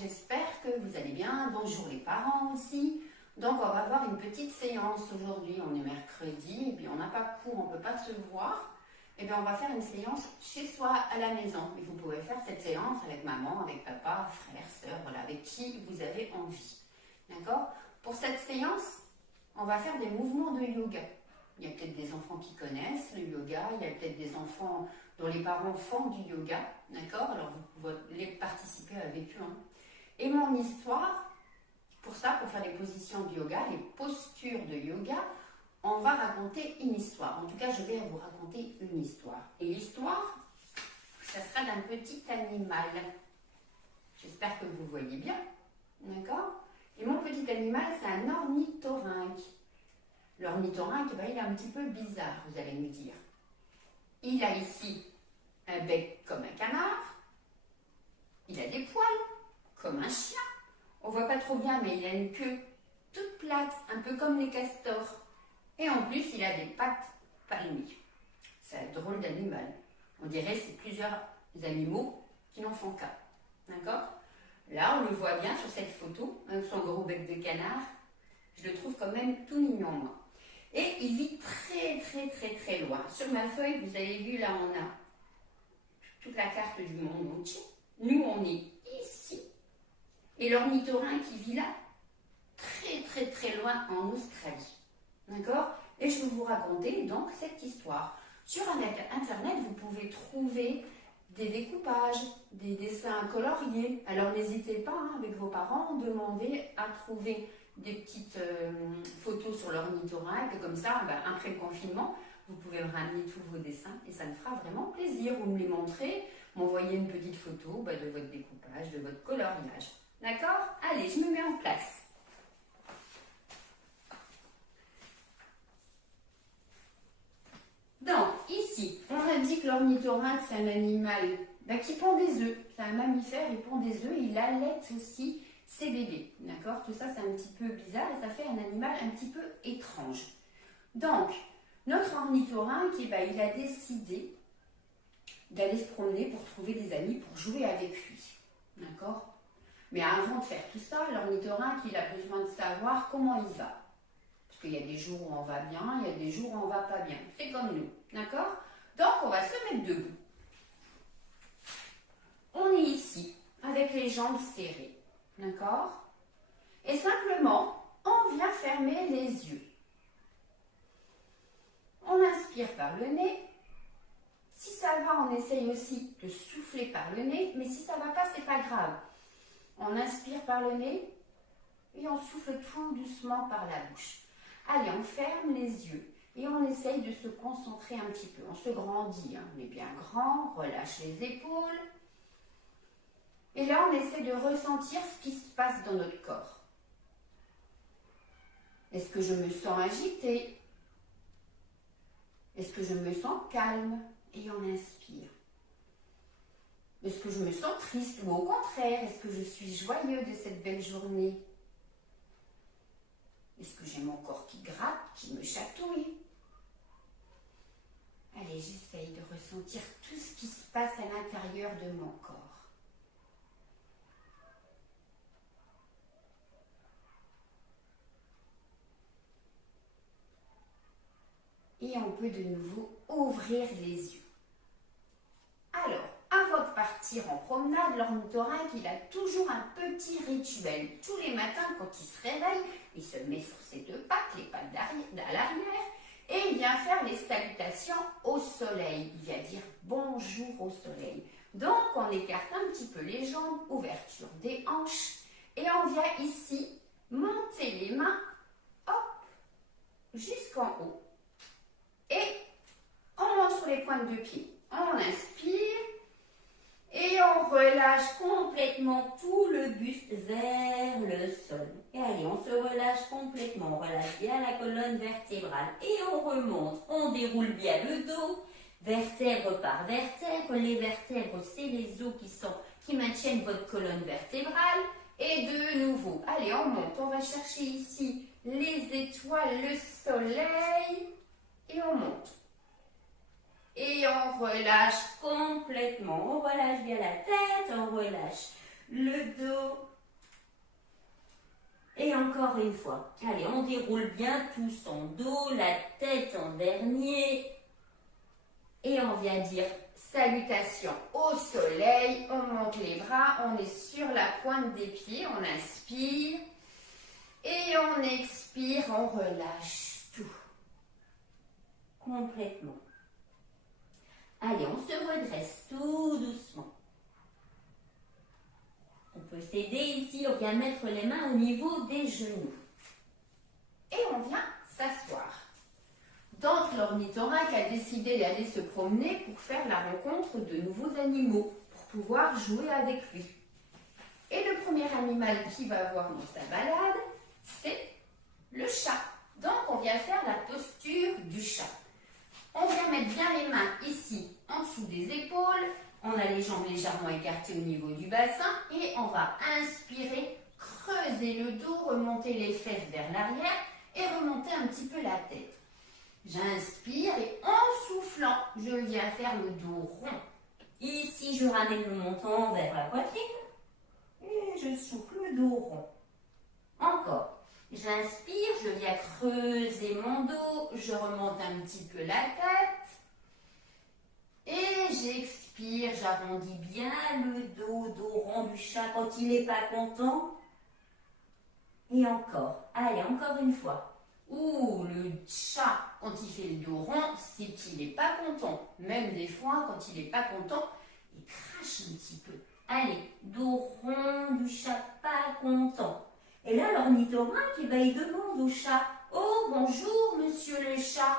j'espère que vous allez bien. Bonjour les parents aussi. Donc on va avoir une petite séance aujourd'hui, on est mercredi, et puis on n'a pas cours, on ne peut pas se voir. Et bien on va faire une séance chez soi à la maison. Et vous pouvez faire cette séance avec maman, avec papa, frère, soeur, voilà, avec qui vous avez envie. D'accord? Pour cette séance, on va faire des mouvements de yoga. Il y a peut-être des enfants qui connaissent le yoga, il y a peut-être des enfants dont les parents font du yoga, d'accord? Alors vous pouvez participer avec eux. Et mon histoire, pour ça, pour faire les positions de yoga, les postures de yoga, on va raconter une histoire. En tout cas, je vais vous raconter une histoire. Et l'histoire, ça sera d'un petit animal. J'espère que vous voyez bien, d'accord? Et mon petit animal, c'est un ornithorynque. L'ornithorynque, il est un petit peu bizarre, vous allez me dire. Il a ici un bec comme un canard, il a des poils comme un chien, on ne voit pas trop bien, mais il a une queue toute plate, un peu comme les castors. Et en plus, il a des pattes palmées. C'est un drôle d'animal. On dirait que c'est plusieurs animaux qui n'en font qu'un. D'accord? Là, on le voit bien sur cette photo, avec son gros bec de canard. Je le trouve quand même tout mignon, moi. Et il vit très loin. Sur ma feuille, vous avez vu, là, on a toute la carte du monde entier. Nous, on est ici. Et l'ornithorynque qui vit là, très loin en Australie. D'accord? Et je vais vous raconter donc cette histoire. Sur Internet, vous pouvez trouver des découpages, des dessins coloriés. Alors n'hésitez pas, avec vos parents, demandez à trouver des petites photos sur l'ornithorynque. Comme ça, après le confinement, vous pouvez me ramener tous vos dessins et ça me fera vraiment plaisir. Vous me les montrez, m'envoyez une petite photo de votre découpage, de votre coloriage. D'accord? Allez, je me mets en place. Donc, ici, on a dit que l'ornithorynque, c'est un animal qui pond des œufs. C'est un mammifère, il pond des œufs, il allait aussi ses bébés. D'accord? Tout ça, c'est un petit peu bizarre et ça fait un animal un petit peu étrange. Donc, notre ornithorynque, il a décidé d'aller se promener pour trouver des amis, pour jouer avec lui. D'accord? Mais avant de faire tout ça, l'ornithorynque, il a besoin de savoir comment il va. Parce qu'il y a des jours où on va bien, il y a des jours où on ne va pas bien. C'est comme nous, d'accord? Donc, on va se mettre debout. On est ici, avec les jambes serrées, d'accord? Et simplement, on vient fermer les yeux. On inspire par le nez. Si ça va, on essaye aussi de souffler par le nez, mais si ça ne va pas, ce n'est pas grave. On inspire par le nez et on souffle tout doucement par la bouche. Allez, on ferme les yeux et on essaye de se concentrer un petit peu. On se grandit, on est bien grand, relâche les épaules. Et là, on essaie de ressentir ce qui se passe dans notre corps. Est-ce que je me sens agitée? Est-ce que je me sens calme? Et on inspire. Est-ce que je me sens triste ou au contraire, est-ce que je suis joyeux de cette belle journée? Est-ce que j'ai mon corps qui gratte, qui me chatouille? Allez, j'essaye de ressentir tout ce qui se passe à l'intérieur de mon corps. Et on peut de nouveau ouvrir les yeux. Alors, avant de partir en promenade, l'ornithorynque, il a toujours un petit rituel. Tous les matins, quand il se réveille, il se met sur ses deux pattes, les pattes à l'arrière, et il vient faire les salutations au soleil. Il vient dire bonjour au soleil. Donc, on écarte un petit peu les jambes, ouverture des hanches, et on vient ici monter les mains, hop, jusqu'en haut. Et on monte sur les pointes de pied. On inspire et on relâche complètement tout le buste vers le sol. Et allez, on se relâche complètement. On relâche bien la colonne vertébrale et on remonte. On déroule bien le dos, vertèbre par vertèbre. Les vertèbres, c'est les os qui maintiennent votre colonne vertébrale. Et de nouveau, allez, on monte. On va chercher ici les étoiles, le soleil. Et on monte. Et on relâche complètement. On relâche bien la tête, on relâche le dos, encore une fois. Allez, on déroule bien tout son dos, la tête en dernier. Et on vient dire salutations au soleil. On monte les bras, on est sur la pointe des pieds, on inspire. Et on expire, on relâche tout. Complètement. Allez, on se redresse tout doucement. On peut s'aider ici, on vient mettre les mains au niveau des genoux. Et on vient s'asseoir. Donc l'ornithorynque a décidé d'aller se promener pour faire la rencontre de nouveaux animaux, pour pouvoir jouer avec lui. Et le premier animal qu'il va voir dans sa balade, c'est le chat. Donc on vient faire la posture du chat. On vient mettre bien les mains ici, en dessous des épaules. On a les jambes légèrement écartées au niveau du bassin et on va inspirer, creuser le dos, remonter les fesses vers l'arrière et remonter un petit peu la tête. J'inspire et en soufflant, je viens faire le dos rond. Ici, je ramène le menton vers la poitrine et je souffle le dos rond. Encore. J'inspire, je viens creuser mon dos, je remonte un petit peu la tête. Et j'expire, j'arrondis bien le dos rond du chat quand il n'est pas content. Et encore. Allez, encore une fois. Ouh, le chat, quand il fait le dos rond, c'est qu'il n'est pas content. Même des fois, quand il n'est pas content, il crache un petit peu. Allez, dos rond du chat, pas content. Et là, l'ornithorynque, il demande au chat, « Oh, bonjour, monsieur le chat,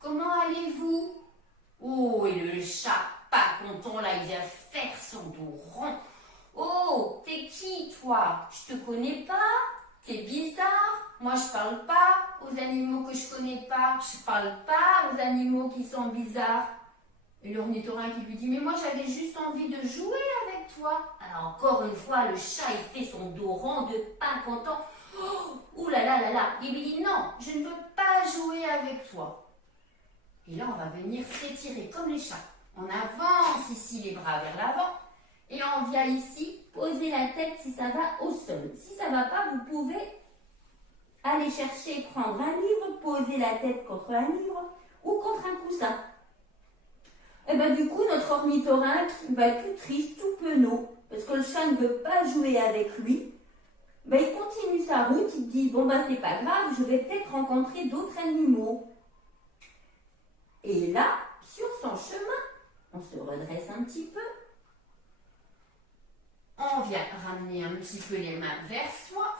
comment allez-vous » Oh, et le chat, pas content, là, il vient faire son dos rond. « Oh, t'es qui, toi? Je te connais pas? T'es bizarre. Moi, je parle pas aux animaux que je connais pas. Je parle pas aux animaux qui sont bizarres. » Et l'ornithorynque lui dit, « Mais moi, j'avais juste envie de jouer avec toi. » Alors, encore une fois, le chat, il fait son dos rond de pas content. Oh, ouh là là là là. Il lui dit, « Non, je ne veux pas jouer avec toi. » Et là, on va venir s'étirer comme les chats. On avance ici les bras vers l'avant. Et on vient ici poser la tête si ça va au sol. Si ça ne va pas, vous pouvez aller chercher, prendre un livre, poser la tête contre un livre ou contre un coussin. Et bien du coup, notre ornithorynque va être tout triste, tout penaud, parce que le chat ne veut pas jouer avec lui. Ben, il continue sa route, il dit, bon ben c'est pas grave, je vais peut-être rencontrer d'autres animaux. Et là, sur son chemin, on se redresse un petit peu. On vient ramener un petit peu les mains vers soi.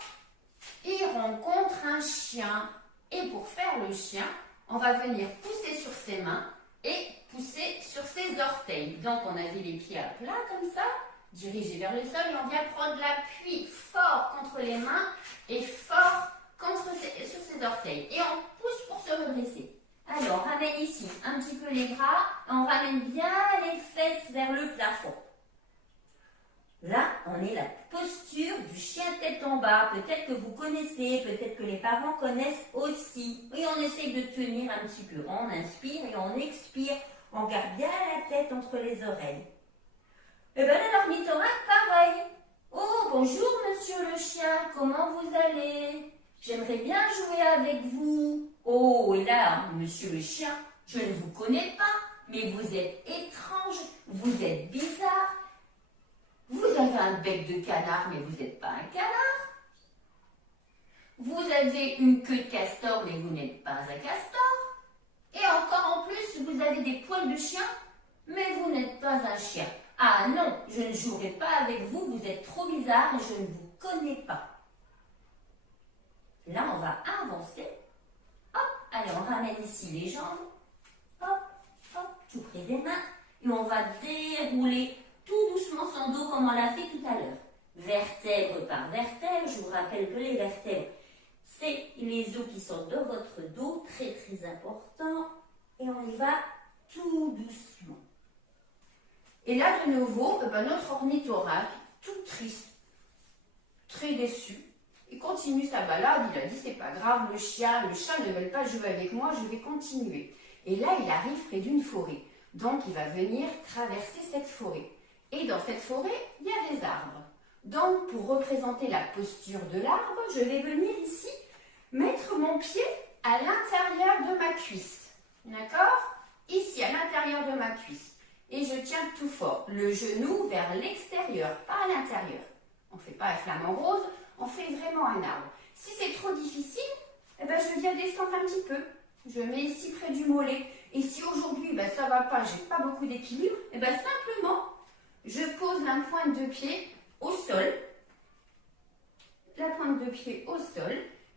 Il rencontre un chien. Et pour faire le chien, on va venir pousser sur ses mains et pousser sur ses orteils. Donc on avait les pieds à plat comme ça, dirigés vers le sol et on vient prendre l'appui fort contre les mains et fort sur ses orteils. Et on pousse pour se redresser. Alors on ramène ici un petit peu les bras, on ramène bien les fesses vers le plafond. Là, on est la posture du chien tête en bas. Peut-être que vous connaissez, peut-être que les parents connaissent aussi. Et on essaye de tenir un petit peu. On inspire et on expire. On garde bien la tête entre les oreilles. Et bien là, l'ornithorynque, pareil. Oh, bonjour, monsieur le chien. Comment vous allez? J'aimerais bien jouer avec vous. Oh, et là, monsieur le chien, je ne vous connais pas, mais vous êtes étrange, vous êtes bizarre. Vous avez un bec de canard, mais vous n'êtes pas un canard. Vous avez une queue de castor, mais vous n'êtes pas un castor. Et encore en plus, vous avez des poils de chien, mais vous n'êtes pas un chien. Ah non, je ne jouerai pas avec vous, vous êtes trop bizarre et je ne vous connais pas. Là, on va avancer. Hop, allez, on ramène ici les jambes. Hop, hop, tout près des mains. Et on va dérouler tout doucement son dos comme on l'a fait tout à l'heure. Vertèbre par vertèbre, je vous rappelle que les vertèbres, c'est les os qui sont dans votre dos, très très important. Et on y va tout doucement. Et là de nouveau, notre ornithorynque, tout triste, très déçu, il continue sa balade, il a dit c'est pas grave, le chat ne veut pas jouer avec moi, je vais continuer. Et là il arrive près d'une forêt, donc il va venir traverser cette forêt. Et dans cette forêt, il y a des arbres. Donc, pour représenter la posture de l'arbre, je vais venir ici mettre mon pied à l'intérieur de ma cuisse. D'accord? Ici, à l'intérieur de ma cuisse. Et je tiens tout fort. Le genou vers l'extérieur, pas à l'intérieur. On ne fait pas un flamant rose, on fait vraiment un arbre. Si c'est trop difficile, eh ben, je viens descendre un petit peu. Je mets ici près du mollet. Et si aujourd'hui, ça ne va pas, j'ai pas beaucoup d'équilibre, eh ben, simplement, je pose la pointe de pied au sol. La pointe de pied au sol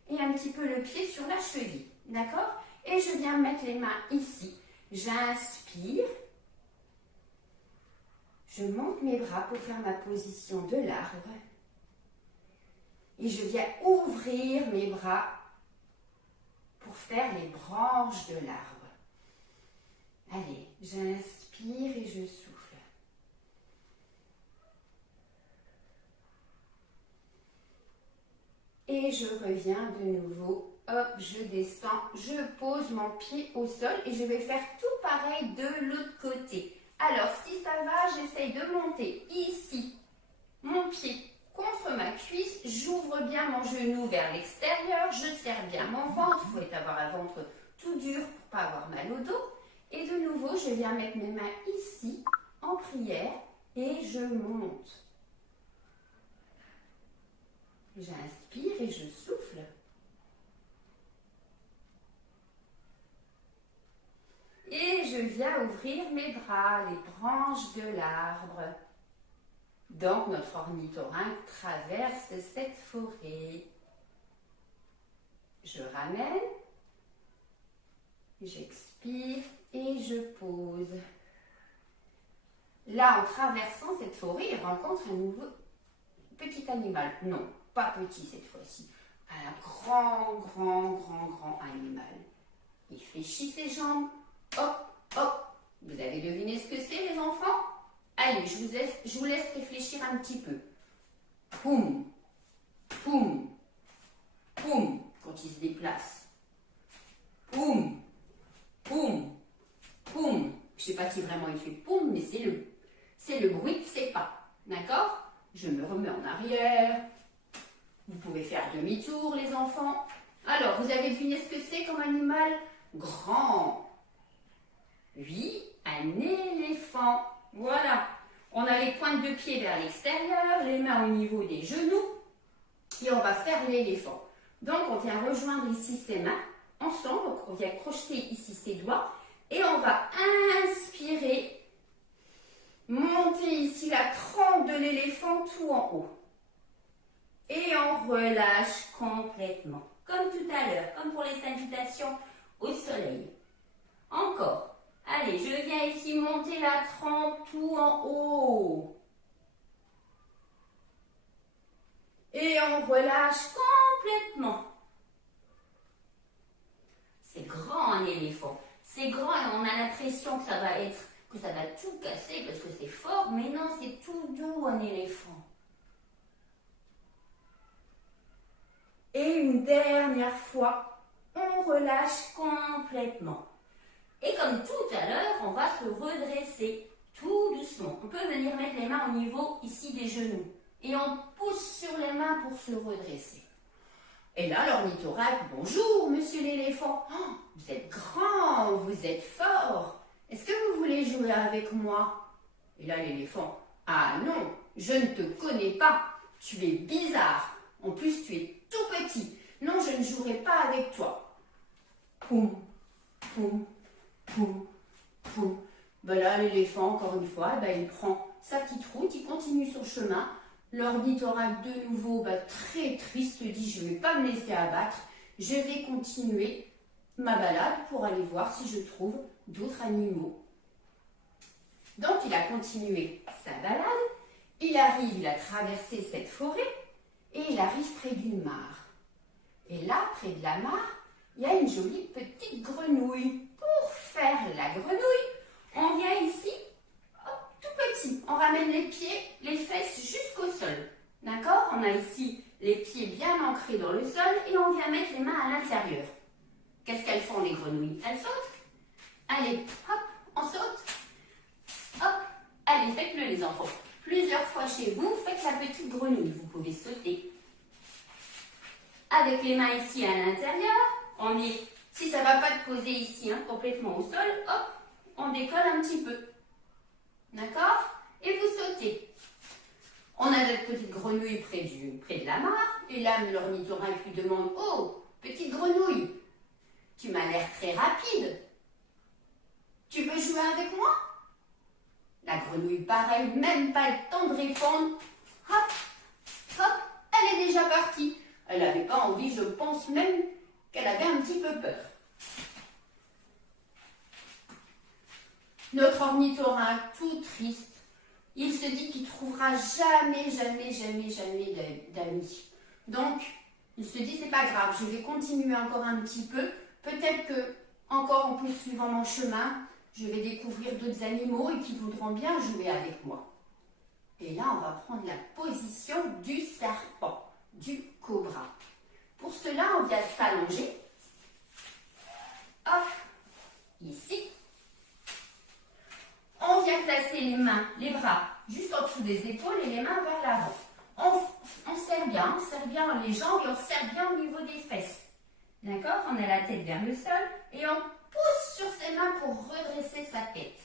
et un petit peu le pied sur la cheville. D'accord? Et je viens mettre les mains ici. J'inspire. Je monte mes bras pour faire ma position de l'arbre. Et je viens ouvrir mes bras pour faire les branches de l'arbre. Allez, j'inspire et je souffle. Et je reviens de nouveau. Hop, je descends, je pose mon pied au sol et je vais faire tout pareil de l'autre côté. Alors, si ça va, j'essaye de monter ici mon pied contre ma cuisse, j'ouvre bien mon genou vers l'extérieur, je serre bien mon ventre, il faut avoir un ventre tout dur pour ne pas avoir mal au dos. Et de nouveau, je viens mettre mes mains ici en prière et je monte. J'inspire et je souffle. Et je viens ouvrir mes bras, les branches de l'arbre. Donc, notre ornithorynque traverse cette forêt. Je ramène, j'expire et je pose. Là, en traversant cette forêt, il rencontre un nouveau petit animal. Non, pas petit cette fois-ci. Un grand animal. Il fléchit ses jambes. Hop, hop. Vous avez deviné ce que c'est, les enfants? Allez, je vous laisse réfléchir un petit peu. Poum, poum, poum, quand il se déplace. Poum, poum, poum. Je ne sais pas si vraiment il fait poum, mais c'est le bruit de ses pas. D'accord? Je me remets en arrière. Vous pouvez faire demi-tour, les enfants. Alors, vous avez deviné ce que c'est comme animal? Grand. Oui, un éléphant. Voilà. On a les pointes de pied vers l'extérieur, les mains au niveau des genoux. Et on va faire l'éléphant. Donc, on vient rejoindre ici ses mains ensemble. Donc, on vient crocheter ici ses doigts. Et on va inspirer. Monter ici la trempe de l'éléphant tout en haut. Et on relâche complètement. Comme tout à l'heure, comme pour les salutations au soleil. Encore. Allez, je viens ici monter la trempe tout en haut. Et on relâche complètement. C'est grand un éléphant. C'est grand et on a l'impression que ça va tout casser parce que c'est fort, mais non, c'est tout doux un éléphant. Et une dernière fois, on relâche complètement. Et comme tout à l'heure, on va se redresser tout doucement. On peut venir mettre les mains au niveau ici des genoux. Et on pousse sur les mains pour se redresser. Et là, l'ornithorynque, bonjour, monsieur l'éléphant. Oh, vous êtes grand, vous êtes fort. Est-ce que vous voulez jouer avec moi? Et là, l'éléphant, ah non, je ne te connais pas. Tu es bizarre. En plus, tu es tout petit. Non, je ne jouerai pas avec toi. Poum, poum, poum, poum. Ben là, l'éléphant, encore une fois, il prend sa petite route, il continue son chemin. L'ornithorynque, de nouveau, très triste, se dit, je ne vais pas me laisser abattre. Je vais continuer ma balade pour aller voir si je trouve d'autres animaux. Donc, il a continué sa balade. Il a traversé cette forêt et il arrive près d'une mare. Et là, près de la mare, il y a une jolie petite grenouille. Pour faire la grenouille, on vient ici, hop, tout petit. On ramène les pieds, les fesses jusqu'au sol. D'accord? On a ici les pieds bien ancrés dans le sol et on vient mettre les mains à l'intérieur. Qu'est-ce qu'elles font, les grenouilles? Elles sautent. Allez, hop, on saute. Hop, allez, faites-le, les enfants. plusieurs fois chez vous, faites la petite grenouille. Vous pouvez sauter. Avec les mains ici à l'intérieur, si ça ne va pas te poser ici, hein, complètement au sol, hop, on décolle un petit peu. D'accord? Et vous sautez. On a notre petite grenouille près de la mare. Et là, l'ornithorynque lui demande: oh, petite grenouille, tu m'as l'air très rapide. Tu veux jouer avec moi? La grenouille, pareil, même pas le temps de répondre. Hop, hop, elle est déjà partie. Elle n'avait pas envie, je pense même qu'elle avait un petit peu peur. Notre ornithorynque, tout triste, il se dit qu'il ne trouvera jamais d'amis. Donc, il se dit: c'est pas grave, je vais continuer encore un petit peu. Peut-être que, encore en poursuivant mon chemin, je vais découvrir d'autres animaux et qui voudront bien jouer avec moi. Et là, on va prendre la position du serpent, du cobra. Pour cela, on vient s'allonger. Hop, ici. On vient placer les mains, les bras juste en dessous des épaules et les mains vers l'avant. On serre bien les jambes et on serre bien au niveau des fesses. D'accord? On a la tête vers le sol et on pousse sur ses mains pour redresser sa tête.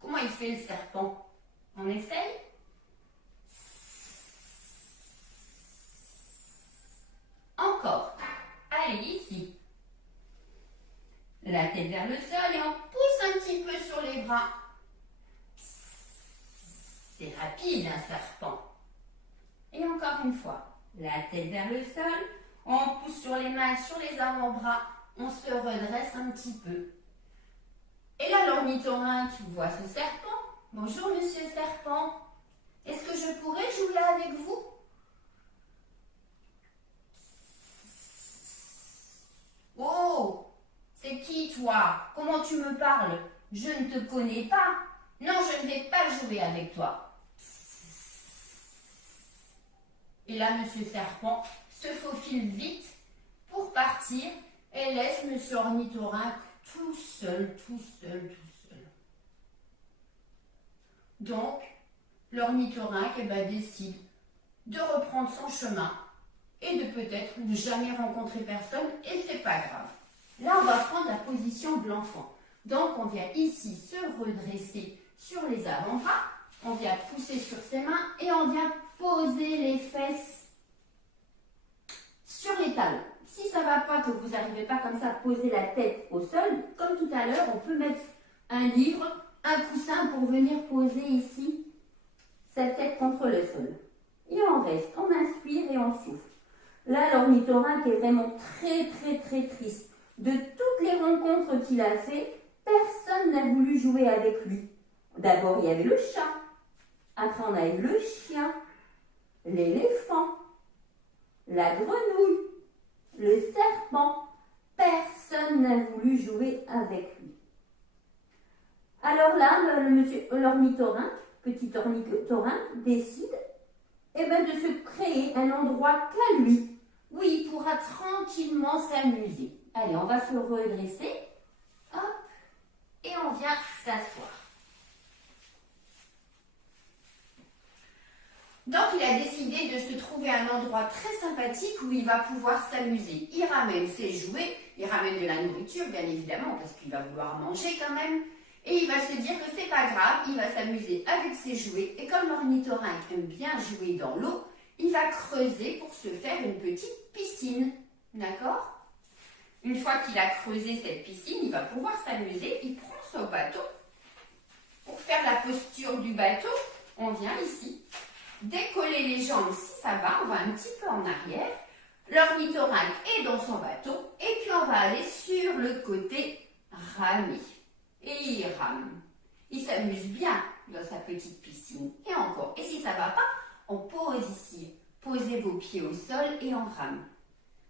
Comment il fait le serpent? On essaye? Encore. Allez, ici. La tête vers le sol et on pousse un petit peu sur les bras. C'est rapide, un serpent. Et encore une fois, la tête vers le sol, on pousse sur les mains, sur les avant-bras, on se redresse un petit peu. Et là, l'ornithorynque voit ce serpent. Bonjour, monsieur serpent. Est-ce que je pourrais jouer avec vous? Oh, c'est qui toi? Comment tu me parles? Je ne te connais pas. Non, je ne vais pas jouer avec toi. Et là, monsieur serpent se faufile vite pour partir et laisse monsieur ornithorynque tout seul. Donc, l'ornithorynque décide de reprendre son chemin et de peut-être ne jamais rencontrer personne, et c'est pas grave. Là, on va prendre la position de l'enfant. Donc, on vient ici se redresser sur les avant-bras, on vient pousser sur ses mains et on vient poser les fesses sur les talons. Si ça ne va pas, que vous n'arrivez pas comme ça à poser la tête au sol, comme tout à l'heure, on peut mettre un livre, un coussin pour venir poser ici sa tête contre le sol. Et on reste, on inspire et on souffle. Là, l'ornithorynque est vraiment très triste. De toutes les rencontres qu'il a fait, personne n'a voulu jouer avec lui. D'abord, il y avait le chat. Après, on a eu le chien, l'éléphant, la grenouille, le serpent. Personne n'a voulu jouer avec lui. Alors là, l'ornithorynque, petit ornithorynque, décide de se créer un endroit qu'à lui, où il pourra tranquillement s'amuser. Allez, on va se redresser. Hop, et on vient s'asseoir. Donc, il a décidé de se trouver un endroit très sympathique où il va pouvoir s'amuser. Il ramène ses jouets, il ramène de la nourriture, bien évidemment, parce qu'il va vouloir manger quand même. Et il va se dire que c'est pas grave, il va s'amuser avec ses jouets. Et comme l'ornithorynque aime bien jouer dans l'eau, il va creuser pour se faire une petite piscine. D'accord? Une fois qu'il a creusé cette piscine, il va pouvoir s'amuser. Il prend son bateau. Pour faire la posture du bateau, on vient ici. Décoller les jambes si ça va, on va un petit peu en arrière. L'ornithorynque est dans son bateau et puis on va aller sur le côté ramer. Et il rame. Il s'amuse bien dans sa petite piscine. Et encore. Et si ça ne va pas, on pose ici. Posez vos pieds au sol et on rame.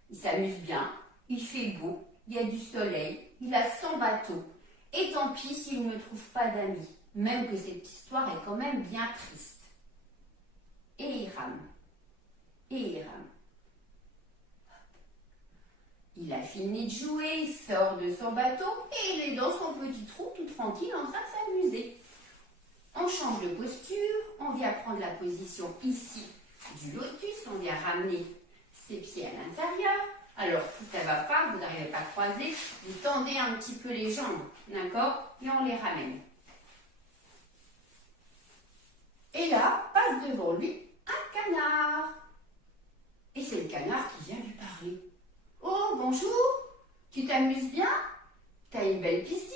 Il s'amuse bien. Il fait beau. Il y a du soleil. Il a son bateau. Et tant pis s'il ne trouve pas d'amis. Même que cette histoire est quand même bien triste. Et il rame. Et il rame. Il a fini de jouer, il sort de son bateau et il est dans son petit trou tout tranquille en train de s'amuser. On change de posture, on vient prendre la position ici du lotus, on vient ramener ses pieds à l'intérieur. Alors, si ça ne va pas, vous n'arrivez pas à croiser, vous tendez un petit peu les jambes, d'accord? Et on les ramène. Et là, passe devant lui un canard. Et c'est le canard qui vient lui parler. Oh, bonjour, tu t'amuses bien? T'as une belle piscine?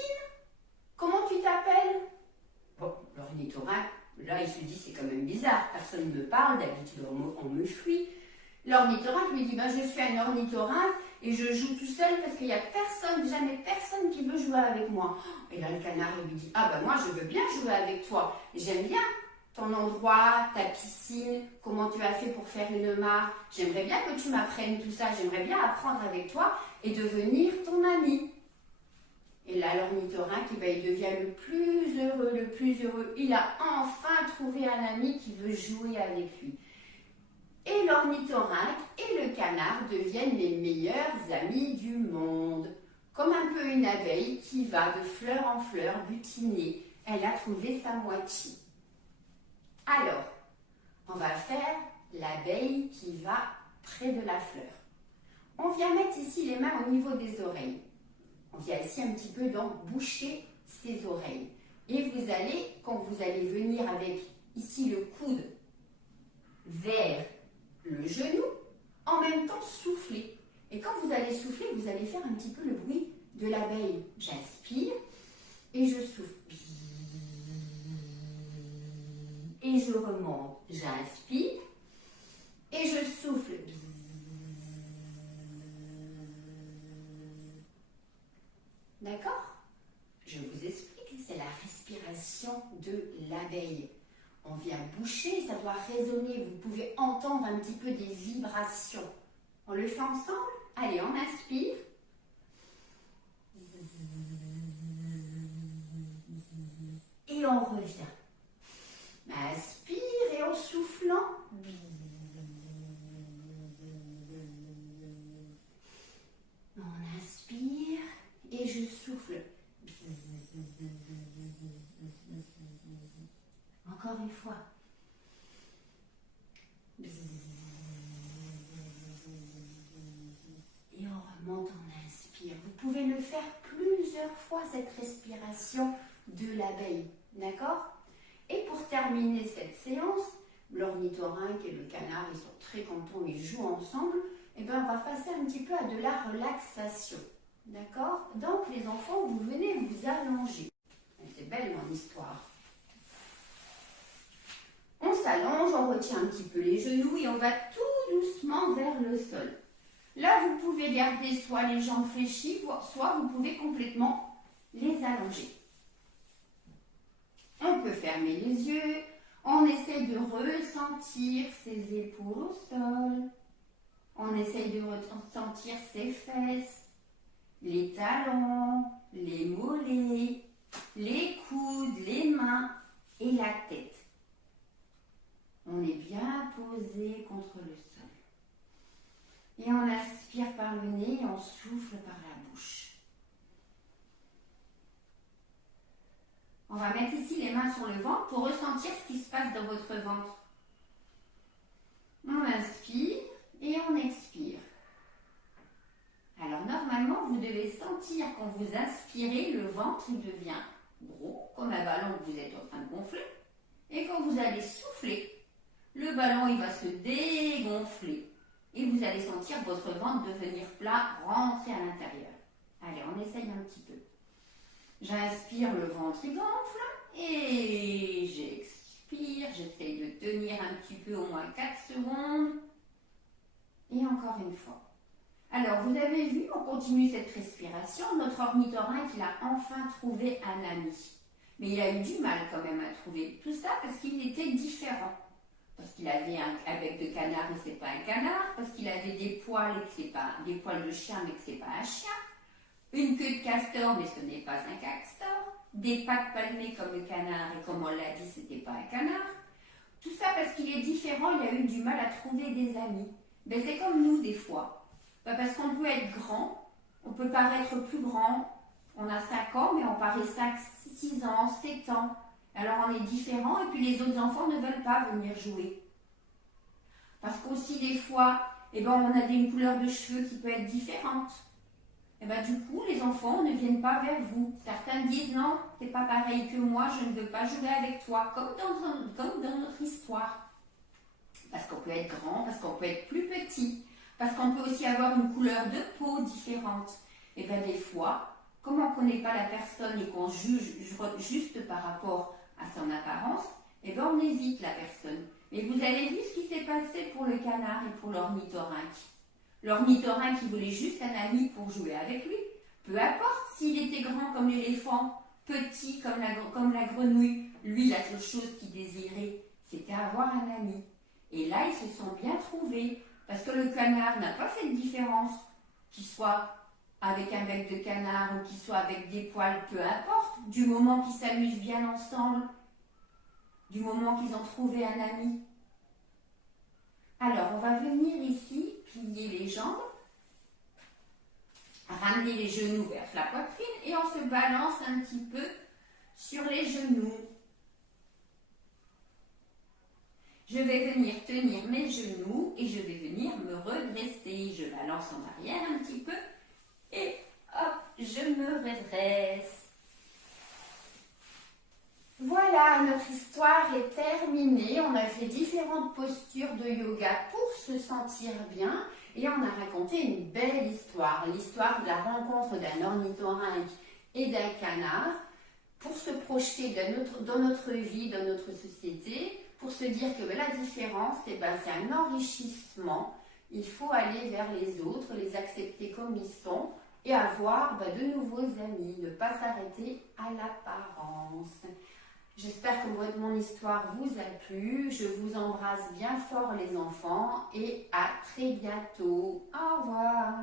Comment tu t'appelles? Bon, l'ornithorynque, là, il se dit, c'est quand même bizarre, personne ne me parle, d'habitude on me fuit. L'ornithorynque lui dit, ben, je suis un ornithorynque et je joue tout seul parce qu'il n'y a personne, jamais personne qui veut jouer avec moi. Et là, le canard lui dit, ah ben moi, je veux bien jouer avec toi. J'aime bien ton endroit, ta piscine, comment tu as fait pour faire une mare. J'aimerais bien que tu m'apprennes tout ça, j'aimerais bien apprendre avec toi et devenir ton ami. Et là, l'ornithorynque, il devient le plus heureux, le plus heureux. Il a enfin trouvé un ami qui veut jouer avec lui. Et l'ornithorynque et le canard deviennent les meilleurs amis du monde. Comme un peu une abeille qui va de fleur en fleur butiner. Elle a trouvé sa moitié. Alors, on va faire l'abeille qui va près de la fleur. On vient mettre ici les mains au niveau des oreilles. On vient ici un petit peu boucher ses oreilles. Et vous allez, quand vous allez venir avec ici le coude vers le genou, en même temps souffler. Et quand vous allez souffler, vous allez faire un petit peu le bruit de l'abeille. J'inspire et je souffle. Et je remonte. J'inspire et je souffle. D'accord? Je vous explique, c'est la respiration de l'abeille. On vient boucher, ça doit résonner, vous pouvez entendre un petit peu des vibrations. On le fait ensemble? Allez, on inspire. Et on revient. Inspire et en soufflant. On inspire et je souffle. Encore une fois. Et on remonte, on inspire. Vous pouvez le faire plusieurs fois, cette respiration de l'abeille. D'accord? Et pour terminer cette séance, l'ornithorynque et le canard, ils sont très contents, ils jouent ensemble. Et bien, on va passer un petit peu à de la relaxation. D'accord? Donc, les enfants, vous venez vous allonger. C'est belle mon histoire. On s'allonge, on retient un petit peu les genoux et on va tout doucement vers le sol. Là, vous pouvez garder soit les jambes fléchies, soit vous pouvez complètement les allonger. On peut fermer les yeux. On essaie de ressentir ses épaules au sol. On essaye de ressentir ses fesses, les talons, les mollets, les coudes, les mains et la tête. On est bien posé contre le sol. Et on aspire par le nez et on souffle par la bouche. On va mettre ici les mains sur le ventre pour ressentir ce qui se passe dans votre ventre. On inspire et on expire. Alors normalement, vous devez sentir quand vous inspirez, le ventre il devient gros, comme un ballon que vous êtes en train de gonfler. Et quand vous allez souffler, le ballon il va se dégonfler. Et vous allez sentir votre ventre devenir plat, rentrer à l'intérieur. Allez, on essaye un petit peu. J'inspire, le ventre il gonfle. Et j'expire, j'essaye de tenir un petit peu, au moins 4 secondes. Et encore une fois. Alors, vous avez vu, on continue cette respiration. Notre ornithorynque, il a enfin trouvé un ami. Mais il a eu du mal quand même à trouver. Tout ça parce qu'il était différent. Parce qu'il avait un bec de canard, mais ce n'est pas un canard. Parce qu'il avait des poils, et que c'est pas des poils de chien, mais que ce n'est pas un chien. Une queue de castor, mais ce n'est pas un castor. Des pattes palmées comme le canard, et comme on l'a dit, ce n'était pas un canard. Tout ça parce qu'il est différent, il a eu du mal à trouver des amis. Ben, c'est comme nous des fois. Ben, parce qu'on peut être grand, on peut paraître plus grand. On a 5 ans, mais on paraît 5, 6 ans, 7 ans. Alors on est différent et puis les autres enfants ne veulent pas venir jouer. Parce qu'aussi des fois, on a une couleur de cheveux qui peut être différente. Du coup, les enfants ne viennent pas vers vous. Certains disent non, t'es pas pareil que moi, je ne veux pas jouer avec toi, comme dans notre histoire. Parce qu'on peut être grand, parce qu'on peut être plus petit, parce qu'on peut aussi avoir une couleur de peau différente. Des fois, comme on ne connaît pas la personne et qu'on juge juste par rapport à son apparence, on évite la personne. Mais vous avez vu ce qui s'est passé pour le canard et pour l'ornithorynque. L'ornithorynque qui voulait juste un ami pour jouer avec lui, peu importe s'il était grand comme l'éléphant, petit comme la grenouille, lui la seule chose qu'il désirait, c'était avoir un ami. Et là, ils se sont bien trouvés, parce que le canard n'a pas fait de différence, qu'il soit avec un bec de canard ou qu'il soit avec des poils, peu importe, du moment qu'ils s'amusent bien ensemble, du moment qu'ils ont trouvé un ami. Alors, on va venir ici, plier les jambes, ramener les genoux vers la poitrine et on se balance un petit peu sur les genoux. Je vais venir tenir mes genoux et je vais venir me redresser. Je balance en arrière un petit peu et hop, je me redresse. Voilà, notre histoire est terminée. On a fait différentes postures de yoga pour se sentir bien et on a raconté une belle histoire. L'histoire de la rencontre d'un ornithorynque et d'un canard pour se projeter dans notre vie, dans notre société, pour se dire que la différence, c'est un enrichissement. Il faut aller vers les autres, les accepter comme ils sont et avoir de nouveaux amis, ne pas s'arrêter à l'apparence. J'espère que mon histoire vous a plu. Je vous embrasse bien fort les enfants et à très bientôt. Au revoir.